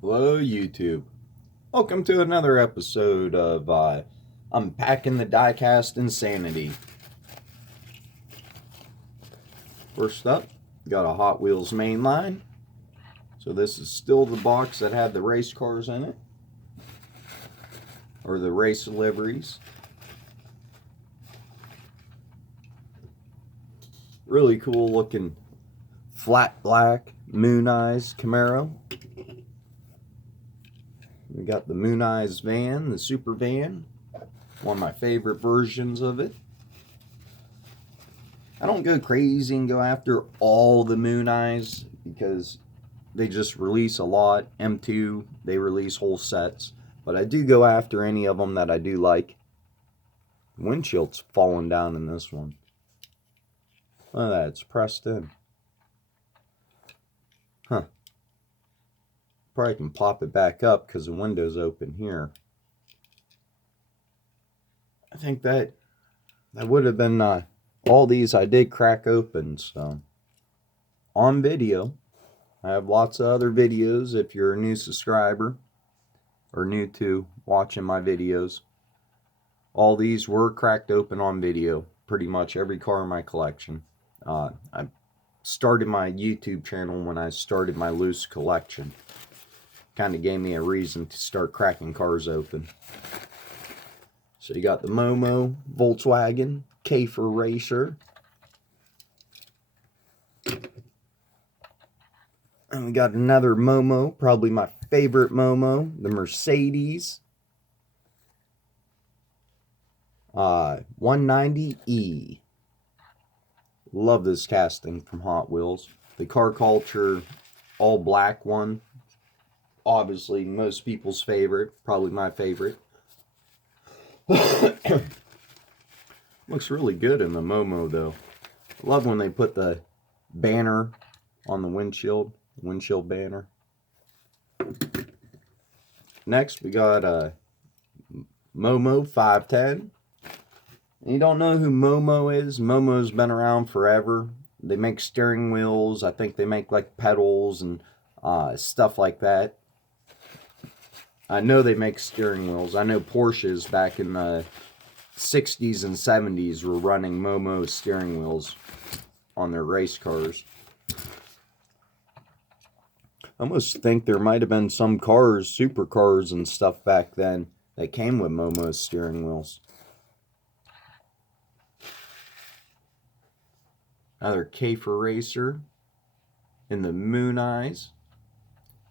Hello, YouTube. Welcome to another episode of Unpacking the Diecast Insanity. First up, got a Hot Wheels mainline. So this is still the box that had the race cars in it, or the race liveries. Really cool looking flat black Moon Eyes Camaro. We got the Moon Eyes van, the super van. One of my favorite versions of it. I don't go crazy and go after all the Moon Eyes because they just release a lot. M2, they release whole sets. But I do go after any of them that I do like. The windshield's falling down in this one. Look at that, it's pressed in. Huh. Probably can pop it back up because the window's open here. I think that would have been all these I did crack open, so on video. I have lots of other videos if you're a new subscriber or new to watching my videos. All these were cracked open on video, pretty much every car in my collection. I started my YouTube channel when I started my loose collection. Kind of gave me a reason to start cracking cars open. So you got the Momo Volkswagen Käfer Racer. And we got another Momo, probably my favorite Momo, the Mercedes 190E. Love this casting from Hot Wheels. The Car Culture all black one. Obviously most people's favorite, probably my favorite. Looks really good in the Momo though. I love when they put the banner on the windshield banner. Next we got a Momo 510. And you don't know who Momo is? Momo's been around forever. They make steering wheels. I think they make like pedals and stuff like that. I know they make steering wheels. I know Porsches back in the 60s and 70s were running Momo steering wheels on their race cars. I almost think there might have been some cars, supercars and stuff back then that came with Momo steering wheels. Another Käfer Racer in the Moon Eyes.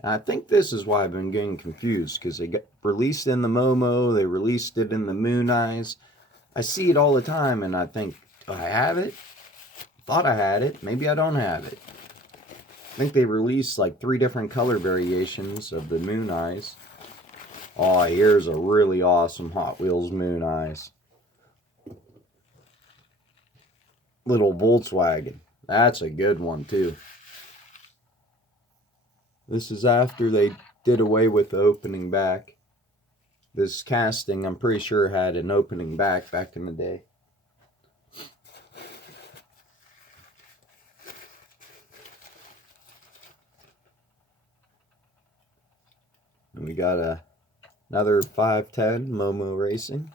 And I think this is why I've been getting confused, because they got released in the Momo, they released it in the Moon Eyes. I see it all the time and I think, do I have it? Thought I had it, maybe I don't have it. I think they released like 3 different color variations of the Moon Eyes. Oh, here's a really awesome Hot Wheels Moon Eyes. Little Volkswagen. That's a good one too. This is after they did away with the opening back. This casting, I'm pretty sure, had an opening back in the day. And we got another 510 Momo Racing.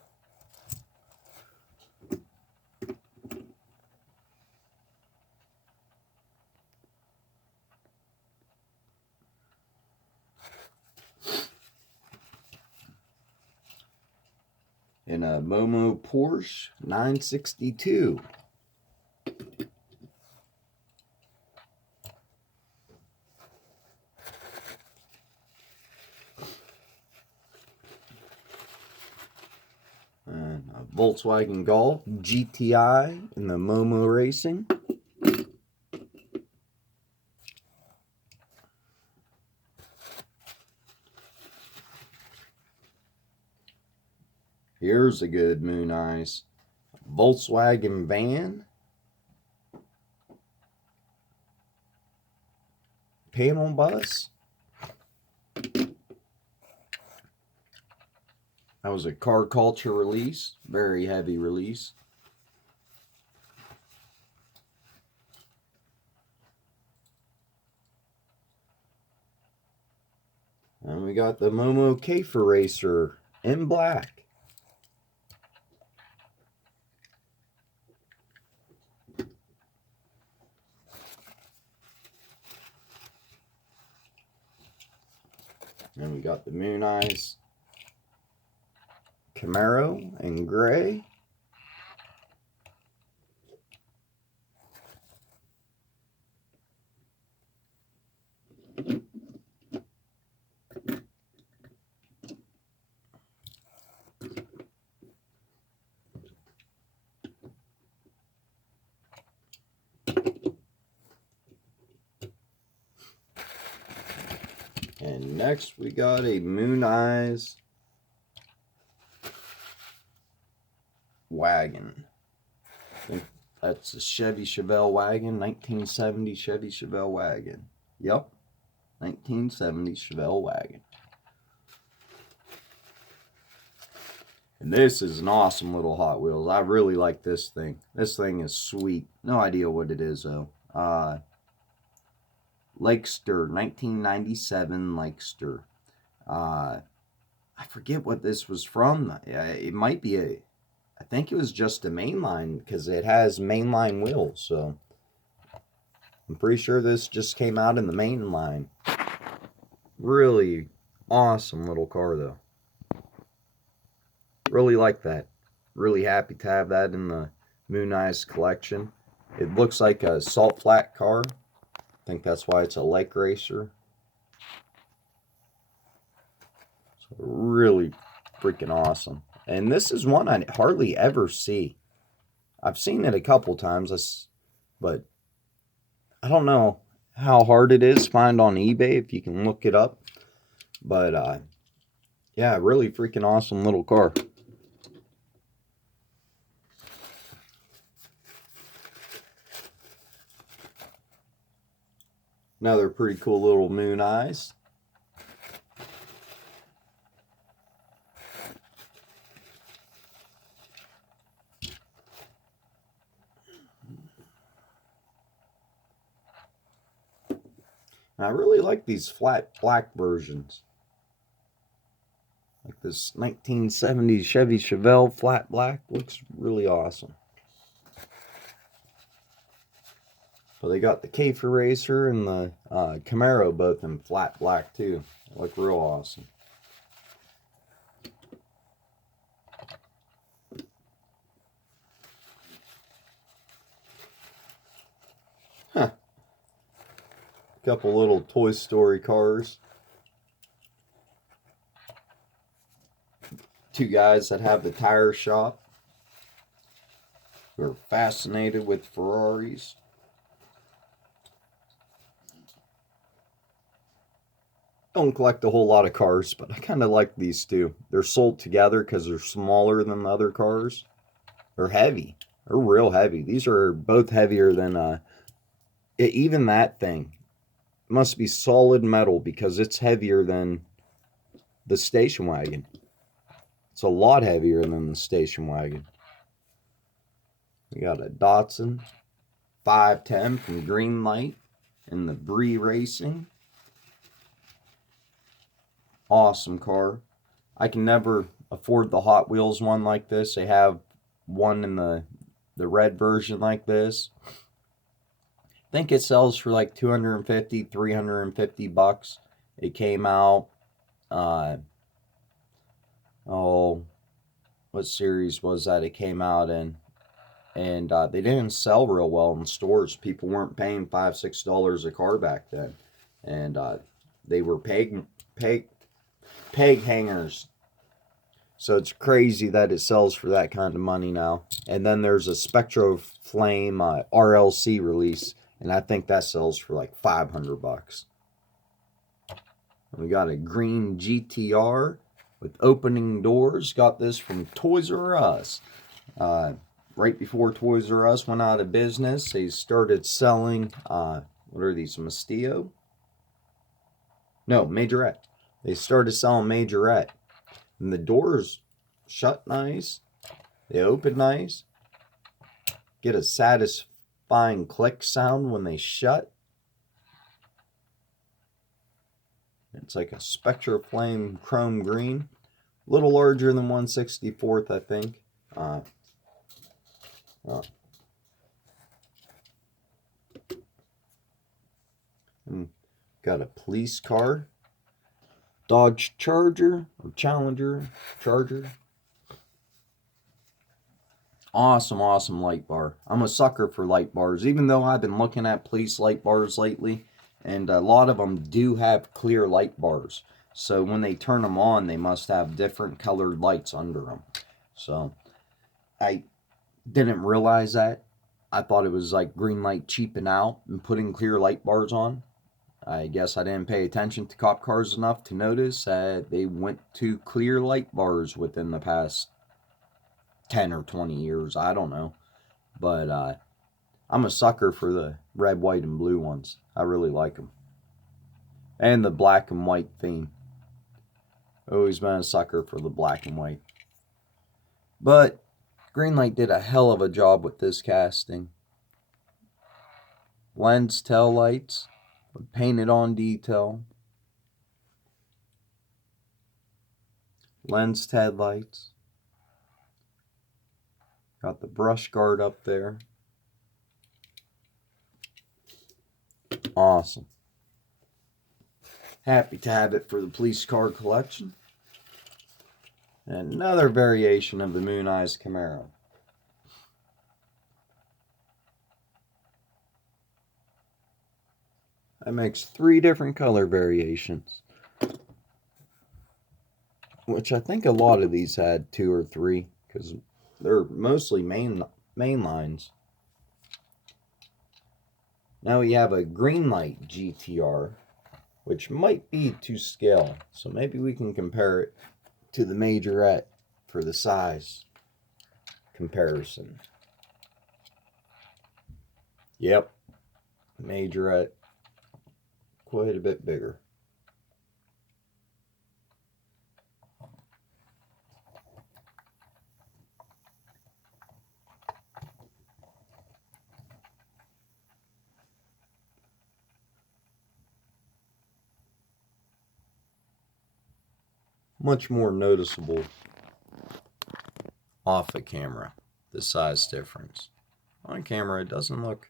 In a Momo Porsche 962. And a Volkswagen Golf GTI in the Momo Racing. Here's a good Moon Eyes. Volkswagen van. Panel bus. That was a Car Culture release. Very heavy release. And we got the Momo Cafe Racer in black. And we got the Moon Eyes Camaro in gray. And next we got a Moon Eyes wagon. I think that's a Chevy Chevelle wagon, 1970 Chevy Chevelle wagon. Yep, 1970 Chevelle wagon. And this is an awesome little Hot Wheels. I really like this thing. This thing is sweet. No idea what it is though. Lakester, 1997 Lakester. I forget what this was from. It might be I think it was just a mainline because it has mainline wheels. So I'm pretty sure this just came out in the mainline. Really awesome little car though. Really like that. Really happy to have that in the Moon Eyes collection. It looks like a salt flat car. I think that's why it's a lake racer. So really freaking awesome. And this is one I hardly ever see. I've seen it a couple times, but I don't know how hard it is to find on eBay if you can look it up. But yeah, really freaking awesome little car. Another pretty cool little Moon Eyes. I really like these flat black versions. Like this 1970s Chevy Chevelle flat black looks really awesome. But they got the Cafe Racer and the Camaro both in flat black too. They look real awesome. Huh. Couple little Toy Story cars. Two guys that have the tire shop. Who are fascinated with Ferraris. Don't collect a whole lot of cars, but I kind of like these two. They're sold together because they're smaller than the other cars. They're heavy. They're real heavy. These are both heavier than even that thing. Must be solid metal because it's heavier than the station wagon. It's a lot heavier than the station wagon. We got a Datsun 510 from Greenlight in the Bree Racing. Awesome car. I can never afford the Hot Wheels one like this. They have one in the red version like this. I think it sells for like $250, $350. It came out what series was that it came out in? And they didn't sell real well in stores. People weren't paying $5, $6 a car back then. And they were peg hangers. So it's crazy that it sells for that kind of money now. And then there's a Spectro Flame RLC release, and I think that sells for like $500. We got a green GTR with opening doors. Got this from Toys R Us. Right before Toys R Us went out of business, they started selling, what are these, Mastillo? No, Majorette. They started selling Majorette. And the doors shut nice. They open nice. Get a satisfying click sound when they shut. It's like a Spectra Flame chrome green. A little larger than 1/64th, I think. Got a police car. Dodge Charger or Challenger. Charger. Awesome, awesome light bar. I'm a sucker for light bars, even though I've been looking at police light bars lately, and a lot of them do have clear light bars. So when they turn them on, they must have different colored lights under them. So I didn't realize that. I thought it was like Greenlight cheaping out and putting clear light bars on. I guess I didn't pay attention to cop cars enough to notice that they went to clear light bars within the past 10 or 20 years. I don't know. But I'm a sucker for the red, white, and blue ones. I really like them. And the black and white theme. Always been a sucker for the black and white. But Greenlight did a hell of a job with this casting. Lens tail lights, painted on detail. Lens headlights. Got the brush guard up there. Awesome. Happy to have it for the police car collection. And another variation of the Moon Eyes Camaro. That makes 3 different color variations. Which I think a lot of these had 2 or 3, because they're mostly main lines. Now we have a Greenlight GTR, which might be to scale. So maybe we can compare it to the Majorette for the size comparison. Yep, Majorette, quite a bit bigger. Much more noticeable off of camera, the size difference. On camera, it doesn't look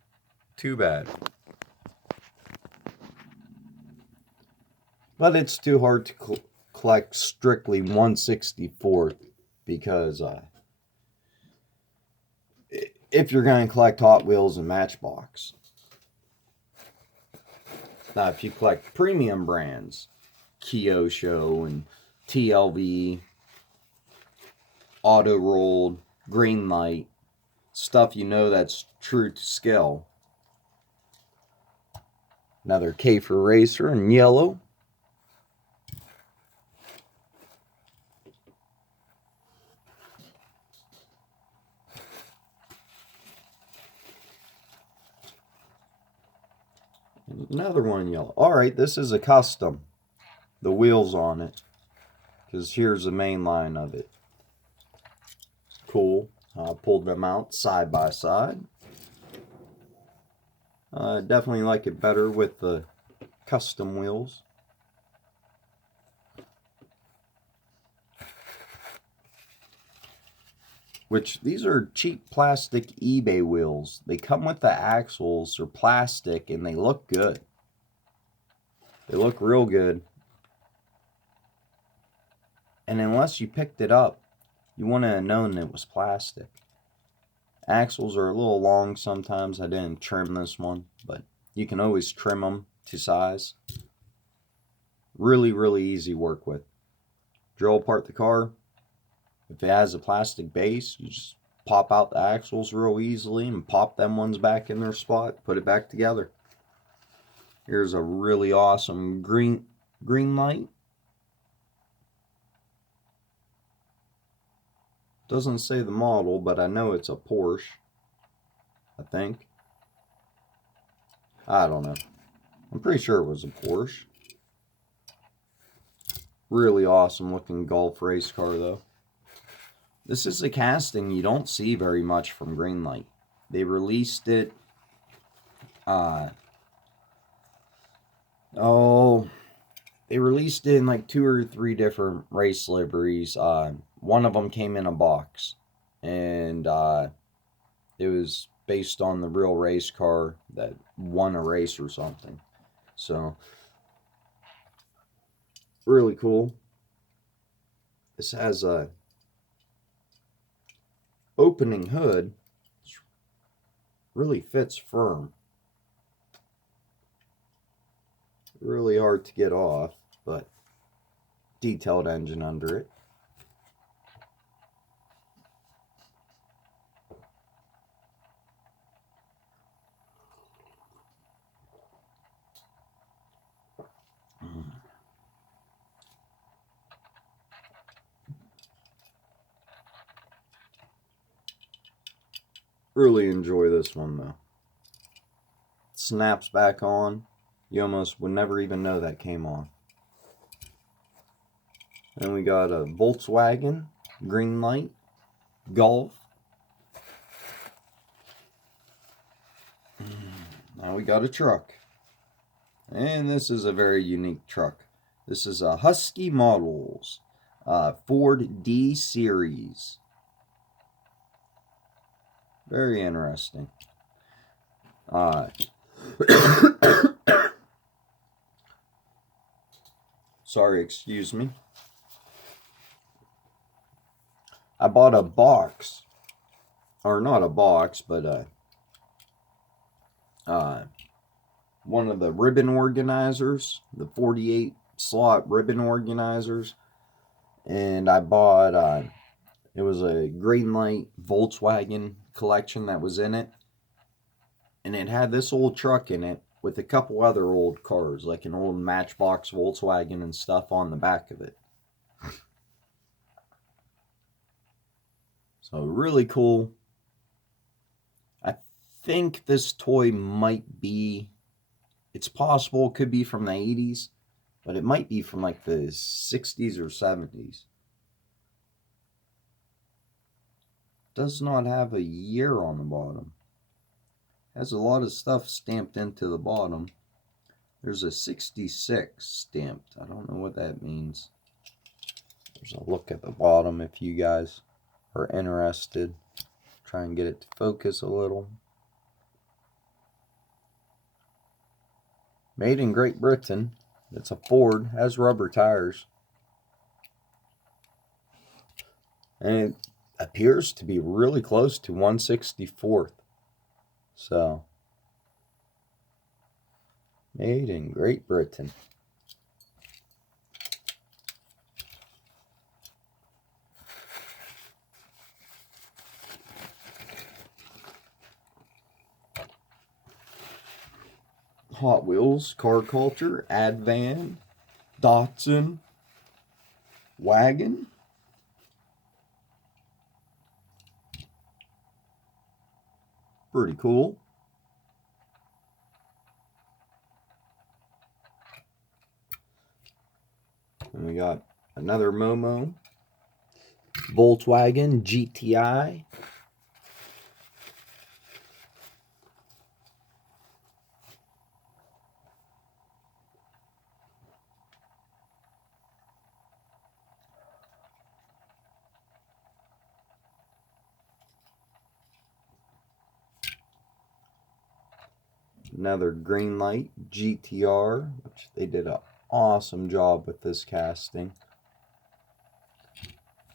too bad. But it's too hard to collect strictly 1/64th because if you're going to collect Hot Wheels and Matchbox. Now, if you collect premium brands, Kyosho and TLV, Auto Rolled, Greenlight, stuff you know that's true to scale. Another K for Racer in yellow. Another one in yellow. Alright, this is a custom. The wheels on it. Because here's the main line of it. Cool. I pulled them out side by side. I definitely like it better with the custom wheels. Which, these are cheap plastic eBay wheels. They come with the axles, they're plastic, and they look good. They look real good. And unless you picked it up, you wouldn't have known it was plastic. Axles are a little long sometimes. I didn't trim this one, but you can always trim them to size. Really, really easy work with. Drill apart the car. If it has a plastic base, you just pop out the axles real easily and pop them ones back in their spot. Put it back together. Here's a really awesome Greenlight. Doesn't say the model, but I know it's a Porsche. I think. I don't know. I'm pretty sure it was a Porsche. Really awesome looking Golf race car though. This is a casting you don't see very much from Greenlight. They released it they they released it in like 2 or 3 different race liveries. One of them came in a box, and it was based on the real race car that won a race or something. So, really cool. This has a opening hood. It really fits firm. Really hard to get off, but detailed engine under it. Really enjoy this one though. Snaps back on. You almost would never even know that came on. Then we got a Volkswagen, Greenlight, Golf. Now we got a truck. And this is a very unique truck. This is a Husky Models Ford D Series. Very interesting. Sorry, excuse me. I bought a box, or not a box, but one of the ribbon organizers, the 48 slot ribbon organizers, and I bought it was a Greenlight Volkswagen collection that was in it, and it had this old truck in it with a couple other old cars, like an old Matchbox Volkswagen and stuff on the back of it. So really cool. I think this toy might be, it's possible it could be from the 80s, but it might be from like the 60s or 70s. Does not have a year on the bottom. Has a lot of stuff stamped into the bottom. There's a 66 stamped. I don't know what that means. There's a look at the bottom if you guys are interested. Try and get it to focus a little. Made in Great Britain. It's a Ford. Has rubber tires. And it appears to be really close to 1/64th. So, made in Great Britain. Hot Wheels, Car Culture, Advan, Datsun, Wagon. Pretty cool. And we got another Momo, Volkswagen GTI. Another Greenlight GTR, which they did an awesome job with this casting.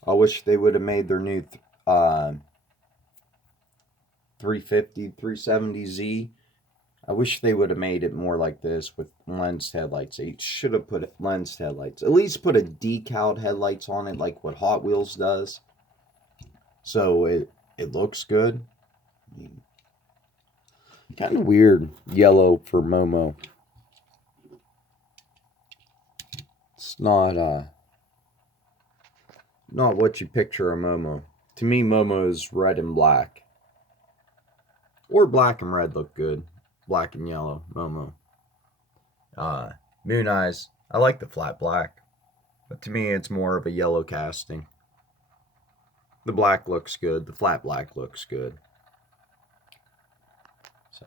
I wish they would have made their new 350, 370Z. I wish they would have made it more like this with lensed headlights. They should have put lensed headlights. At least put a decaled headlights on it like what Hot Wheels does. So it looks good. I mean, kind of weird yellow for Momo. It's not what you picture a Momo. To me, Momo is red and black. Or black and red look good. Black and yellow, Momo. Moon Eyes, I like the flat black. But to me, it's more of a yellow casting. The black looks good. The flat black looks good. So,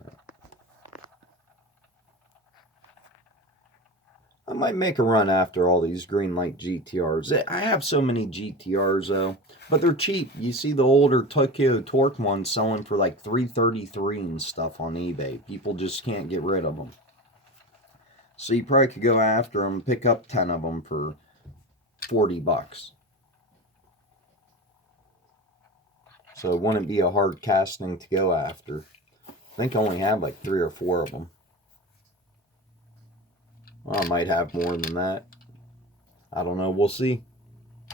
I might make a run after all these Greenlight GTRs. I have so many GTRs though, but they're cheap. You see the older Tokyo Torque ones selling for like $333 and stuff on eBay. People just can't get rid of them. So you probably could go after them, pick up 10 of them for $40. So it wouldn't be a hard casting to go after. I think I only have like 3 or 4 of them. Well, I might have more than that. I don't know. We'll see.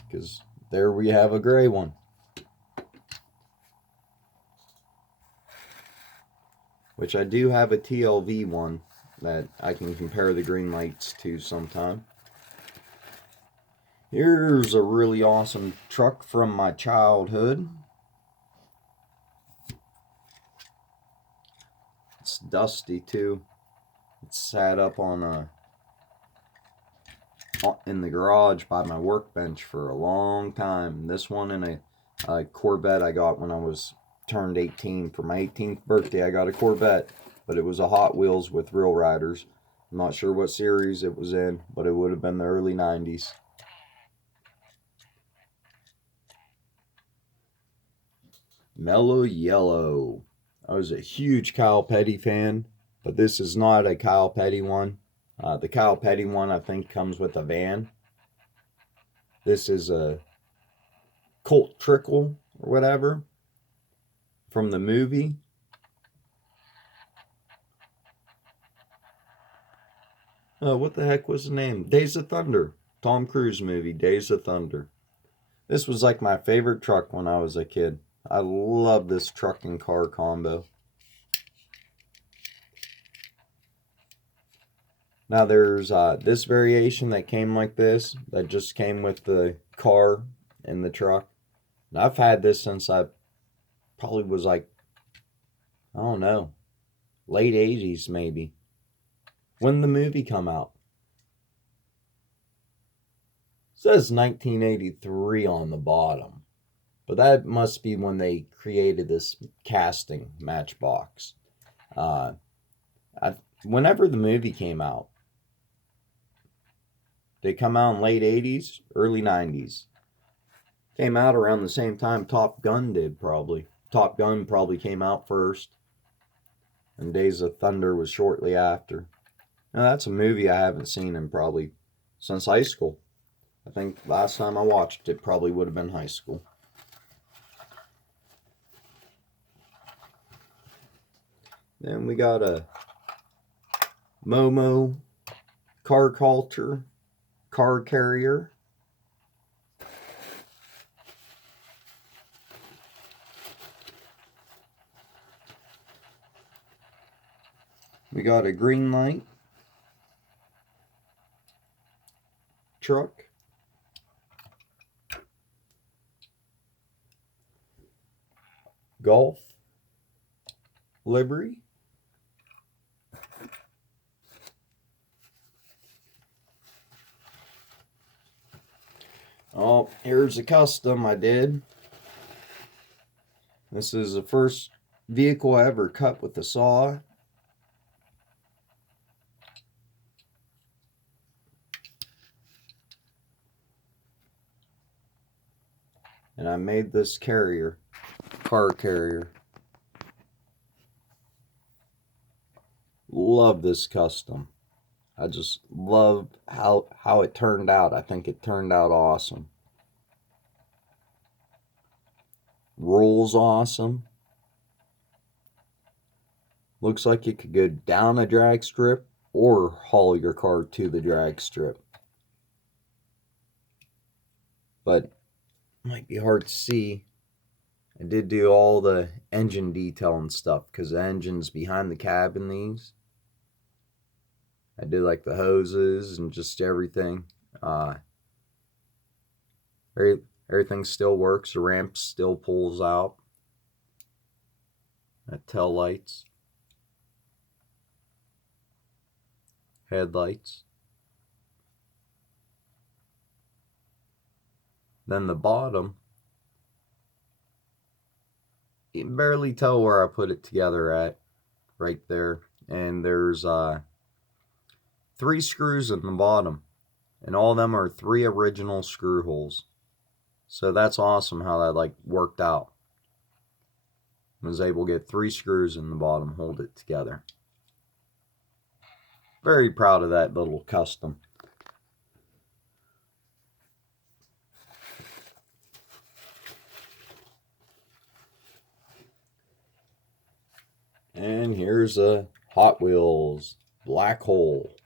Because there we have a gray one. Which I do have a TLV one that I can compare the Greenlights to sometime. Here's a really awesome truck from my childhood. It's dusty too. It's sat up on in the garage by my workbench for a long time. This one and a Corvette I got when I was turned 18. For my 18th birthday I got a Corvette, but it was a Hot Wheels with real riders. I'm not sure what series it was in, but it would have been the early 90s. Mellow Yellow. I was a huge Kyle Petty fan, but this is not a Kyle Petty one. The Kyle Petty one, I think, comes with a van. This is a Colt Trickle or whatever from the movie. What the heck was the name? Days of Thunder. Tom Cruise movie, Days of Thunder. This was like my favorite truck when I was a kid. I love this truck and car combo. Now there's this variation that came like this, that just came with the car and the truck. And I've had this since I probably was like, I don't know, late 80s maybe. When the movie come out. It says 1983 on the bottom. But that must be when they created this casting Matchbox. Whenever the movie came out, they come out in late 80s, early 90s. Came out around the same time Top Gun did, probably. Top Gun probably came out first. And Days of Thunder was shortly after. Now that's a movie I haven't seen in probably since high school. I think last time I watched it probably would have been high school. Then we got a Momo Car Culture car carrier. We got a Greenlight truck. Golf livery. Oh, here's a custom I did. This is the first vehicle I ever cut with a saw. And I made this carrier, car carrier. Love this custom. I just love how it turned out. I think it turned out awesome. Rolls awesome. Looks like it could go down a drag strip or haul your car to the drag strip. But might be hard to see. I did do all the engine detail and stuff because the engine's behind the cab in these. I did like the hoses and just everything. Everything still works. The ramp still pulls out. Tail lights. Headlights. Then the bottom, you can barely tell where I put it together at, right there. And there's 3 screws in the bottom, and all of them are 3 original screw holes. So that's awesome how that like worked out. I was able to get 3 screws in the bottom, hold it together. Very proud of that little custom. And here's a Hot Wheels black hole.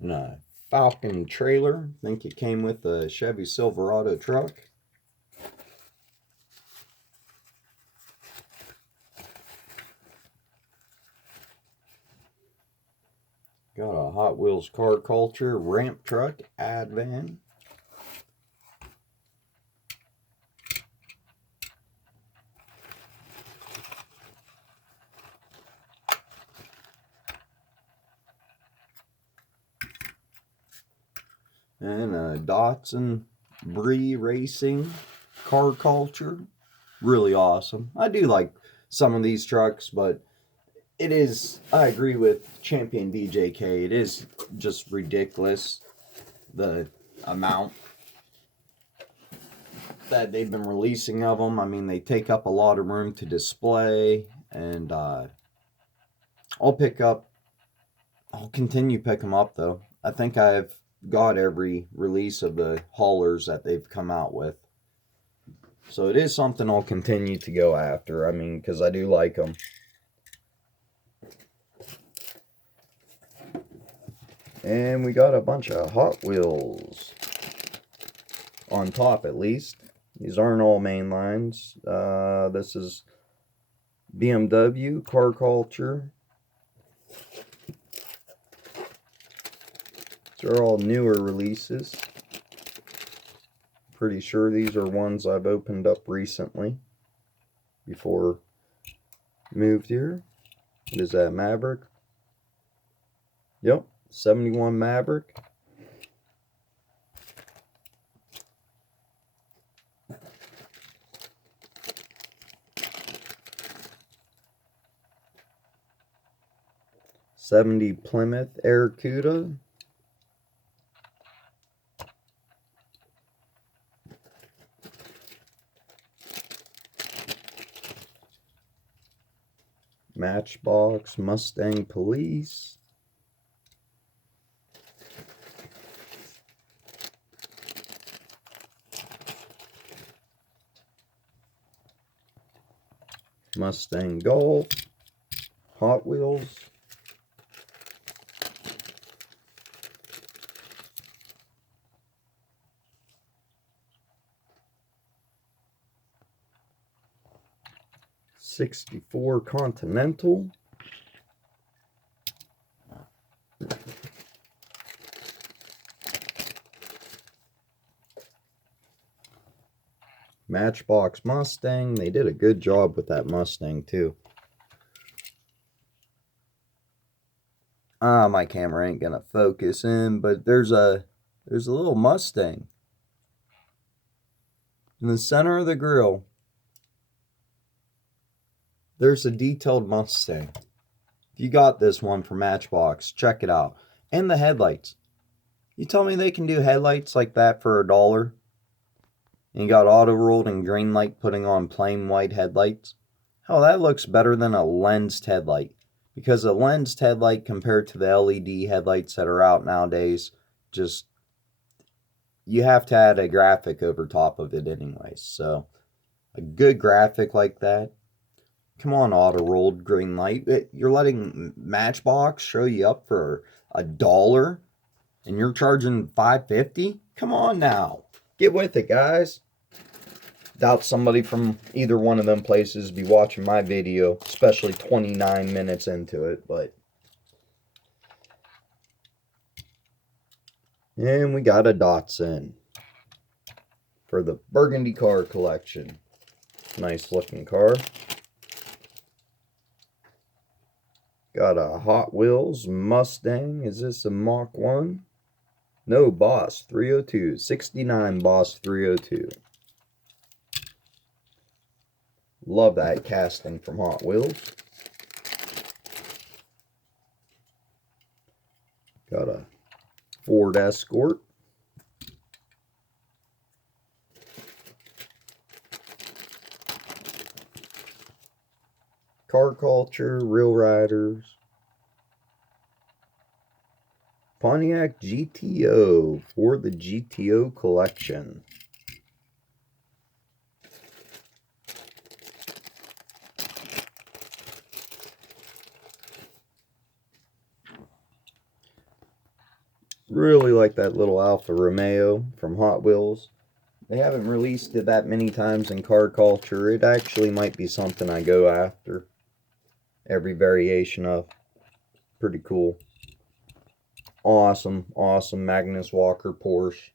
And a Falcon trailer. I think it came with a Chevy Silverado truck. Got a Hot Wheels car culture ramp truck ad van. And a Datsun Bree Racing car culture. Really awesome. I do like some of these trucks, but it is, I agree with Champion DJK, it is just ridiculous the amount that they've been releasing of them. I mean, they take up a lot of room to display, and I'll continue to pick them up though. I think I've got every release of the haulers that they've come out with. So it is something I'll continue to go after. I mean, because I do like them. And we got a bunch of Hot Wheels on top, at least. These aren't all main lines. This is BMW car culture. These are all newer releases. Pretty sure these are ones I've opened up recently before moved here. What is that, Maverick? Yep, 71 Maverick. '70 Plymouth Barracuda. Matchbox Mustang Police. Mustang Golf. Hot Wheels. '64 Continental. Matchbox Mustang. They did a good job with that Mustang too. My camera ain't gonna focus in, but there's a little Mustang in the center of the grill. There's a detailed Mustang. If you got this one from Matchbox, check it out. And the headlights. You tell me they can do headlights like that for $1? And you got auto rolled and greenlight putting on plain white headlights. Hell, that looks better than a lensed headlight. Because a lensed headlight compared to the LED headlights that are out nowadays, just, you have to add a graphic over top of it anyways. So, a good graphic like that. Come on, auto rolled greenlight. You're letting Matchbox show you up for $1 and you're charging $5.50? Come on now. Get with it, guys. Doubt somebody from either one of them places be watching my video, especially 29 minutes into it, but. And we got a Datsun for the Burgundy car collection. Nice looking car. Got a Hot Wheels Mustang. Is this a Mach 1? No, Boss 302. 69 Boss 302. Love that casting from Hot Wheels. Got a Ford Escort. Car Culture, Real Riders. Pontiac GTO for the GTO collection. Really like that little Alfa Romeo from Hot Wheels. They haven't released it that many times in car culture. It actually might be something I go after. Every variation of. Pretty cool. Awesome, awesome Magnus Walker Porsche.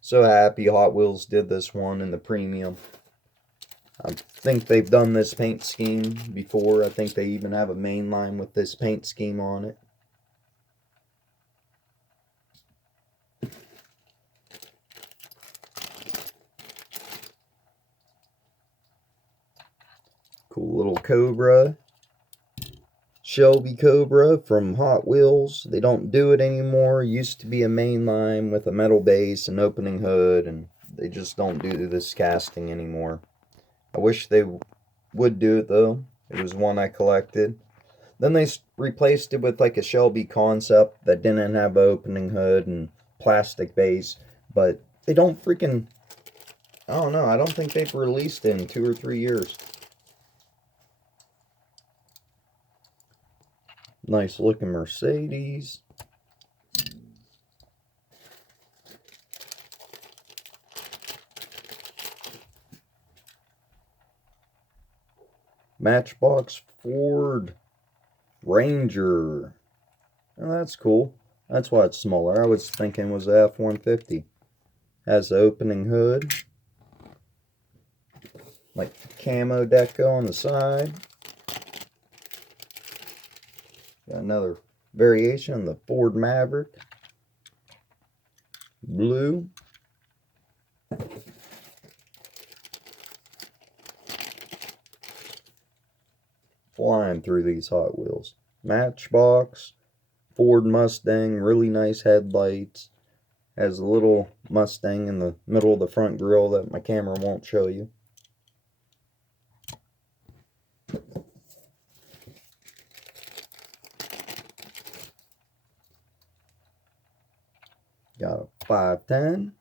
So happy Hot Wheels did this one in the premium. I think they've done this paint scheme before. I think they even have a main line with this paint scheme on it. Cool little Cobra. Shelby Cobra from Hot Wheels. They don't do it anymore. Used to be a main line with a metal base and opening hood, and they just don't do this casting anymore. I wish they would do it though. It was one I collected. Then they replaced it with like a Shelby concept that didn't have an opening hood and plastic base. But they don't freaking... I don't know. I don't think they've released it in 2 or 3 years. Nice looking Mercedes. Matchbox Ford Ranger. Oh, that's cool. That's why it's smaller. I was thinking it was a F-150. Has the opening hood. Like camo deco on the side. Got another variation on the Ford Maverick. Blue. Flying through these Hot Wheels. Matchbox. Ford Mustang. Really nice headlights. Has a little Mustang in the middle of the front grille that my camera won't show you. Got a 510.